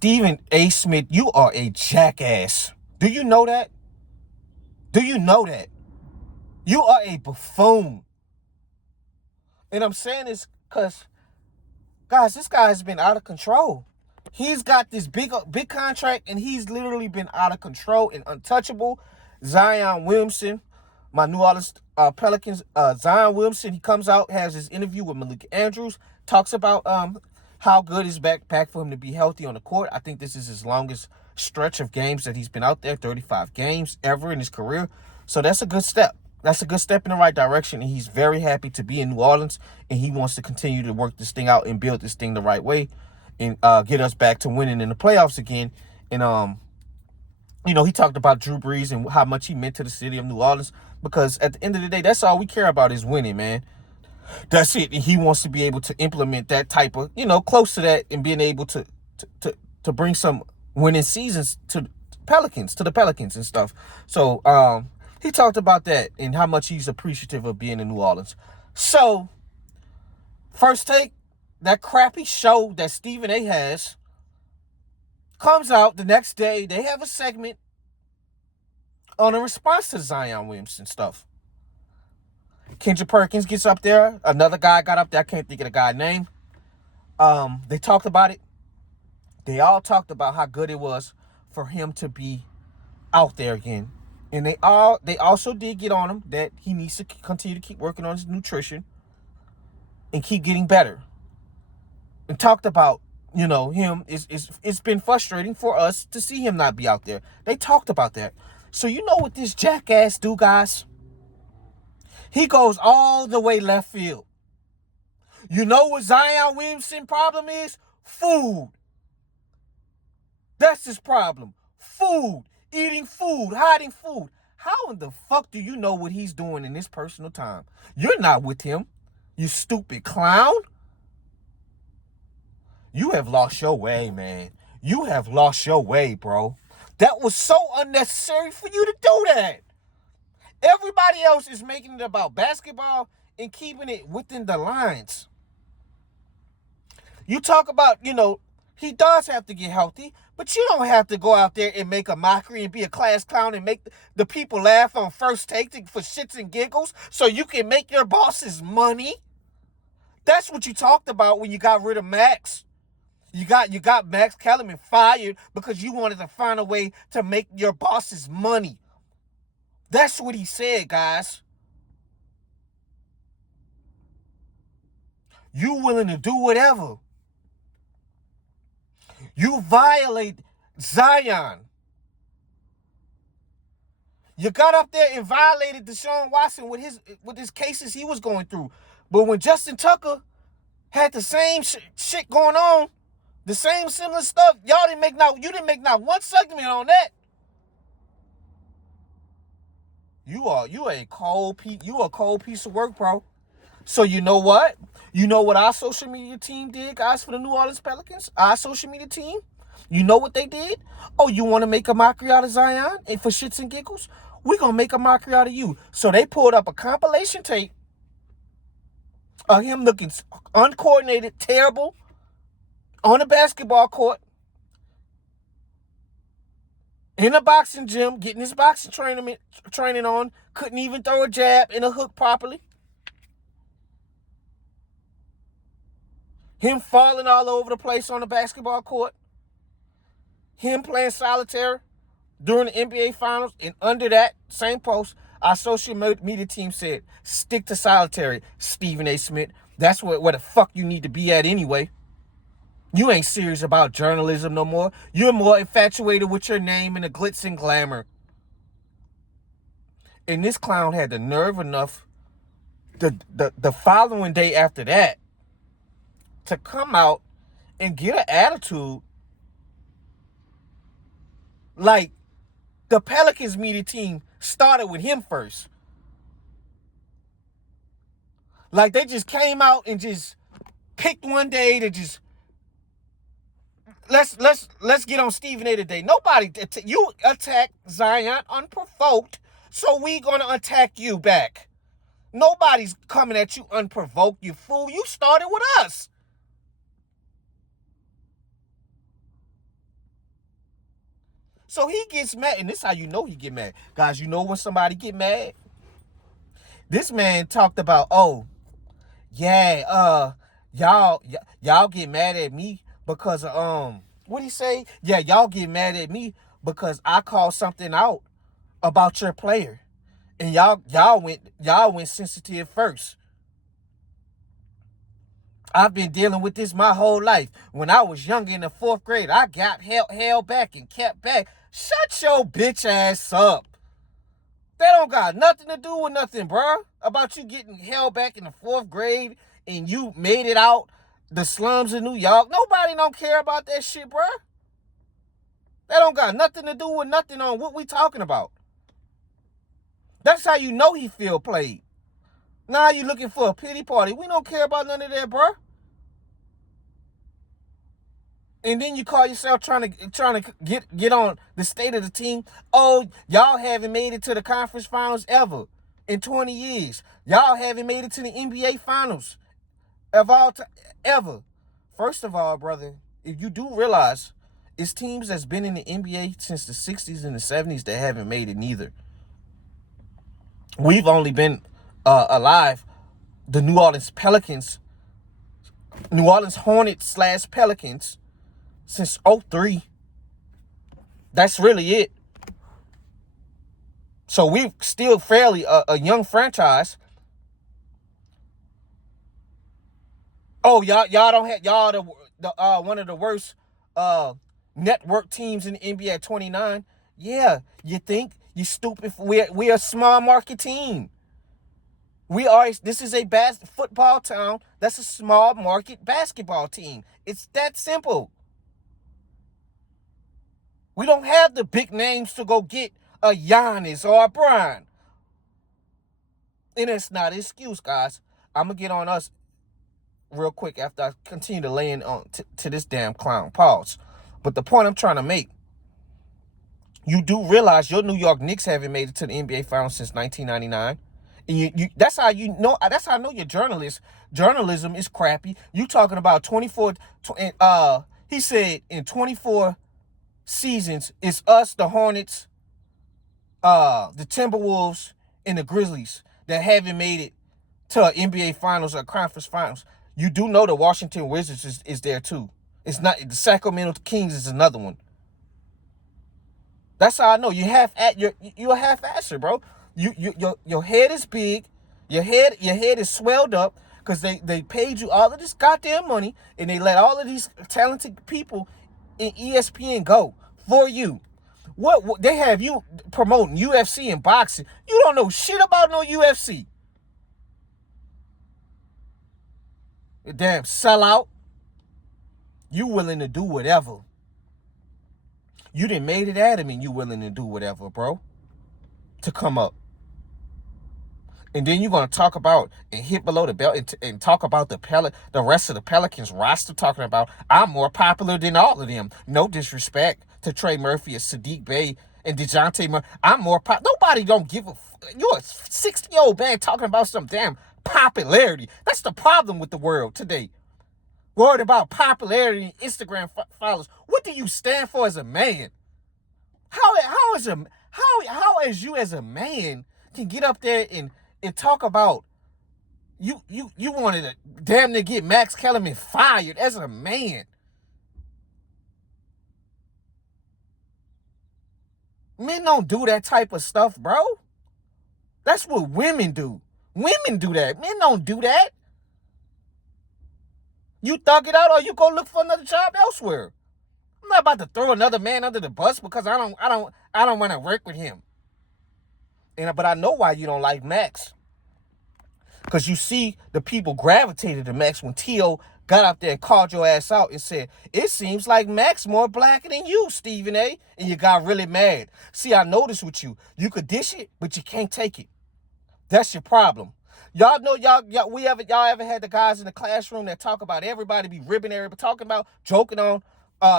Stephen A. Smith, you are a jackass. Do you know that? Do you know that? You are a buffoon. And I'm saying this because, guys, this guy has been out of control. He's got this big contract, and he's literally been out of control and untouchable. Zion Williamson, my New Orleans Pelicans, Zion Williamson, he comes out, has his interview with Malik Andrews, talks about how good his back for him to be healthy on the court. I think this is his longest stretch of games that he's been out there, 35 games ever in his career. So that's a good step. That's a good step in the right direction, and he's very happy to be in New Orleans, and he wants to continue to work this thing out and build this thing the right way and get us back to winning in the playoffs again. And, he talked about Drew Brees and how much he meant to the city of New Orleans, because at the end of the day, that's all we care about is winning, man. That's it. And he wants to be able to implement that type of, close to that, and being able to bring some winning seasons to the Pelicans and stuff. So he talked about that and how much he's appreciative of being in New Orleans. So, First Take, that crappy show that Stephen A. has, comes out the next day. They have a segment on a response to Zion Williamson stuff. Kendra Perkins gets up there. Another guy got up there. I can't think of the guy's name. They talked about it. They all talked about how good it was for him to be out there again. And they also did get on him that he needs to continue to keep working on his nutrition and keep getting better. And talked about, him. It's been frustrating for us to see him not be out there. They talked about that. So you know what this jackass do, guys? He goes all the way left field. You know what Zion Williamson's problem is? Food. That's his problem. Food. Eating food. Hiding food. How in the fuck do you know what he's doing in his personal time? You're not with him, you stupid clown. You have lost your way, man. You have lost your way, bro. That was so unnecessary for you to do that. Everybody else is making it about basketball and keeping it within the lines. You talk about, he does have to get healthy, but you don't have to go out there and make a mockery and be a class clown and make the people laugh on First Take for shits and giggles so you can make your bosses money. That's what you talked about when you got rid of Max. You got Max Kellerman fired because you wanted to find a way to make your bosses money. That's what he said, guys. You willing to do whatever. You violate Zion. You got up there and violated Deshaun Watson with his cases he was going through. But when Justin Tucker had the same shit going on, the same similar stuff, you didn't make not one segment on that. You a cold piece of work, bro. So you know what? You know what our social media team did, guys, for the New Orleans Pelicans? Our social media team? You know what they did? Oh, you want to make a mockery out of Zion and for shits and giggles? We're going to make a mockery out of you. So they pulled up a compilation tape of him looking uncoordinated, terrible, on a basketball court, in a boxing gym, getting his boxing training on, couldn't even throw a jab and a hook properly. Him falling all over the place on the basketball court. Him playing solitaire during the NBA Finals. And under that same post, our social media team said, stick to solitary, Stephen A. Smith. That's where the fuck you need to be at anyway. You ain't serious about journalism no more. You're more infatuated with your name and the glitz and glamour. And this clown had the nerve enough the following day after that to come out and get an attitude like the Pelicans media team started with him first. Like they just came out and just picked one day to just let's get on Stephen A today. Nobody, you attack Zion unprovoked, so we gonna attack you back. Nobody's coming at you unprovoked, you fool. You started with us. So he gets mad, and this is how you know he get mad. Guys, you know when somebody get mad? This man talked about, oh, yeah, y'all get mad at me because what he say? Yeah, y'all get mad at me because I called something out about your player. And y'all went sensitive first. I've been dealing with this my whole life. When I was younger in the 4th grade, I got held back and kept back. Shut your bitch ass up. That don't got nothing to do with nothing, bruh. About you getting held back in the 4th grade and you made it out the slums of New York. Nobody don't care about that shit, bruh. That don't got nothing to do with nothing on what we talking about. That's how you know he feel played. Now you looking for a pity party. We don't care about none of that, bruh. And then you call yourself trying to get on the state of the team. Oh, y'all haven't made it to the conference finals ever in 20 years. Y'all haven't made it to the NBA finals of all time ever. First of all, brother, if you do realize it's teams that's been in the NBA since the 60s and the 70s that haven't made it neither. We've only been alive. The New Orleans Hornets / Pelicans since 03. That's really it. So we're still fairly a young franchise. Oh, y'all don't have y'all the one of the worst network teams in the NBA at 29. Yeah, you think you stupid? We're a small market team. This is a football town. That's a small market basketball team. It's that simple. We don't have the big names to go get a Giannis or a Bron. And it's not an excuse, guys. I'm going to get on us real quick after I continue to lay in on to this damn clown. Pause. But the point I'm trying to make, you do realize your New York Knicks haven't made it to the NBA Finals since 1999. And that's how I know your journalism is crappy. You talking about 24, he said in 24 seasons, it's us, the Hornets, the Timberwolves, and the Grizzlies that haven't made it to NBA Finals or Conference Finals. You do know the Washington Wizards is there too. It's not the Sacramento Kings is another one. That's how I know you're a half-asser, bro. Your head is big, your head is swelled up because they paid you all of this goddamn money and they let all of these talented people in ESPN go for you. What they have you promoting UFC and boxing? You don't know shit about no UFC. Damn sellout. You willing to do whatever. You done made it at him and you willing to do whatever, bro, to come up. And then you're going to talk about and hit below the belt and talk about the rest of the Pelicans roster, talking about I'm more popular than all of them. No disrespect to Trey Murphy or Sadiq Bey and DeJounte Murray. I'm more popular. Nobody don't give a you're a 60-year-old man talking about some damn popularity. That's the problem with the world today. Worried about popularity and Instagram followers. What do you stand for as a man? How as you as a man can get up there and talk about you wanted to damn near get Max Kellerman fired as a man. Men don't do that type of stuff, bro. That's what women do. Women do that. Men don't do that. You thug it out or you go look for another job elsewhere. I'm not about to throw another man under the bus because I don't want to work with him. But I know why you don't like Max. Because you see the people gravitated to Max when T.O. got out there and called your ass out and said, it seems like Max more black than you, Steven A. And you got really mad. See, I noticed with you. You could dish it, but you can't take it. That's your problem. Y'all know y'all ever had the guys in the classroom that talk about everybody be ribbing everybody, talking about, joking on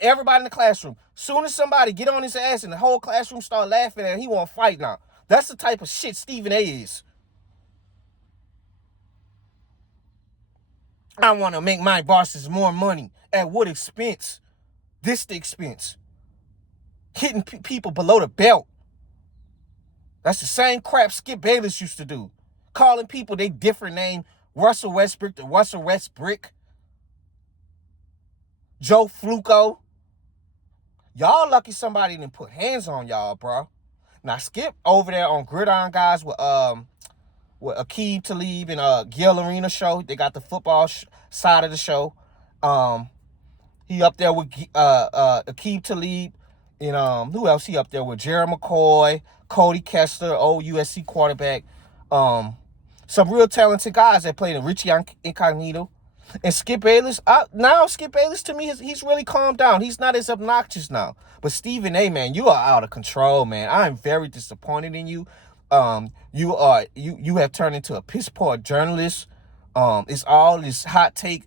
everybody in the classroom. Soon as somebody get on his ass and the whole classroom start laughing and he want to fight now. That's the type of shit Steven A is. I want to make my bosses more money. At what expense? This the expense. hitting people below the belt. That's the same crap Skip Bayless used to do. Calling people they different name, Russell Westbrook to Russell Westbrook, Joe Fluco. Y'all lucky somebody didn't put hands on y'all, bro. Now Skip over there on Gridiron Guys with Aqib Talib and Gil Arena show. They got the football side of the show. He up there with Aqib Talib and who else he up there with? Jerry McCoy, Cody Kessler, old USC quarterback. Some real talented guys that played in Richie Incognito. And Skip Bayless, now Skip Bayless to me, he's really calmed down. He's not as obnoxious now. But Steven A, man, you are out of control, man. I am very disappointed in you. You have turned into a piss poor journalist. It's all this hot take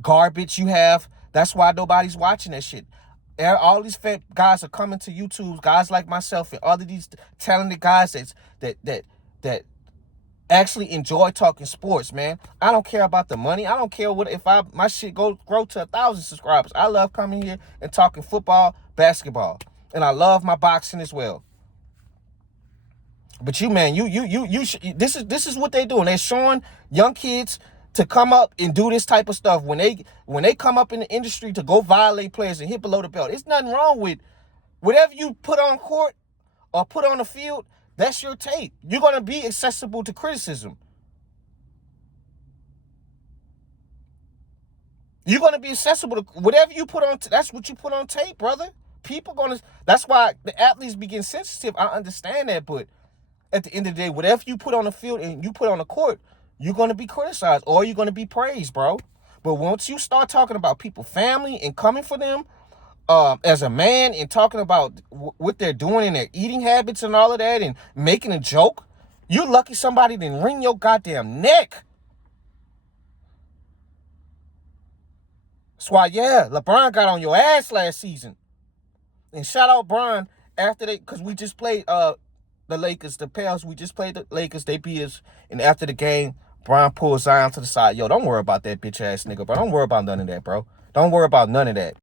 garbage you have. That's why nobody's watching that shit. All these fat guys are coming to YouTube, guys like myself and other these talented guys that actually enjoy talking sports, man. I don't care about the money. I don't care if my shit grow to 1,000 subscribers. I love coming here and talking football, basketball, and I love my boxing as well. But you, man, this is what they're doing. They're showing young kids to come up and do this type of stuff when they come up in the industry to go violate players and hit below the belt. There's nothing wrong with whatever you put on court or put on the field. That's your tape. You're going to be accessible to criticism. You're going to be accessible to whatever you put on. That's what you put on tape, brother. People going to. That's why the athletes begin sensitive. I understand that, but at the end of the day, whatever you put on the field and you put on the court, you're going to be criticized or you're going to be praised, bro. But once you start talking about people's family and coming for them as a man and talking about what they're doing and their eating habits and all of that and making a joke, you're lucky somebody didn't wring your goddamn neck. That's why, LeBron got on your ass last season. And shout out Bron after because we just played the Lakers, the Pels. We just played the Lakers. They beat us. And after the game, Bron pulled Zion to the side. Yo, don't worry about that bitch ass nigga, bro. Don't worry about none of that, bro. Don't worry about none of that.